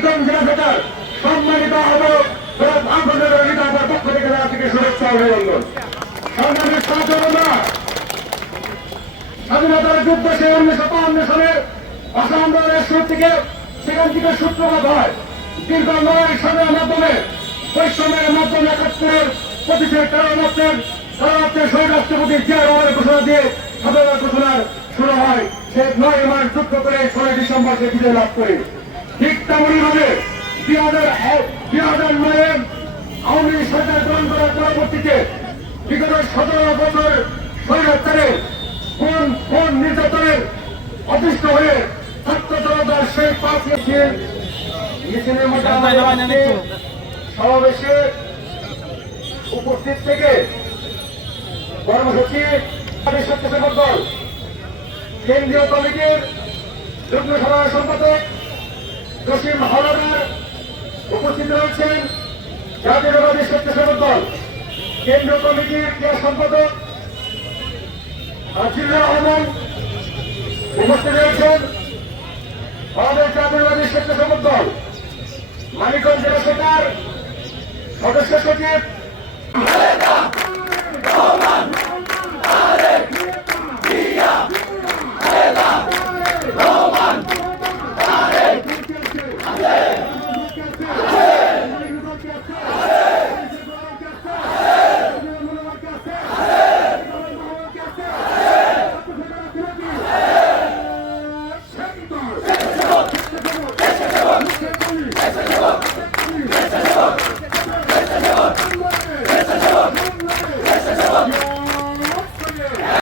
মানিকগঞ্জ জেলা শাখার সম্মানিত আহ্বায়ক নেতার পক্ষ থেকে থেকে শুভেচ্ছা অভিনন্দন। সংগ্রামের সহযোগিতা স্বাধীনতার যুদ্ধ সেই 1952 সালের ভাষা আন্দোলনের শুরু থেকে সেখান থেকে সূত্রপাত হয়। দীর্ঘ লড়াই সংগ্রামের মাধ্যমে বৈষম্যের মাধ্যমে 71-এর 25-এর 13 মার্চের শহীদ রাষ্ট্রপতি জিয়া রহমানের ঘোষণা দিয়ে স্বাধীনতা ঘোষণার শুরু হয়। সে 9 মাস যুদ্ধ করে 6 ডিসেম্বর সে বিজয় লাভ করে। ঠিক তেমনই ভাবে 2009-এ আওয়ামী লীগ সরকার গ্রহণ করার পরবর্তীতে বিগত 17 বছর স্বৈরাচারের কোন নির্যাতনের অতিষ্ঠ হয়ে ছাত্র জনতার সেই মিছিলের মধ্যে সমাবেশে উপস্থিত থেকে কর্মসূচি স্বেচ্ছাসেবক দল কেন্দ্রীয় কমিটির যুগ্ম সাধারণ সম্পাদক জসিম হাওলাদার উপস্থিত রয়েছেন। জাতীয়তাবাদী স্বেচ্ছাসেবক দল কেন্দ্রীয় কমিটির ক্রীড়া সম্পাদক আজিজুর রহমান উপস্থিত রয়েছেন। আমাদের জাতীয়তাবাদী স্বেচ্ছাসেবক দল মানিকগঞ্জ জেলা শাখার সদস্য সচিব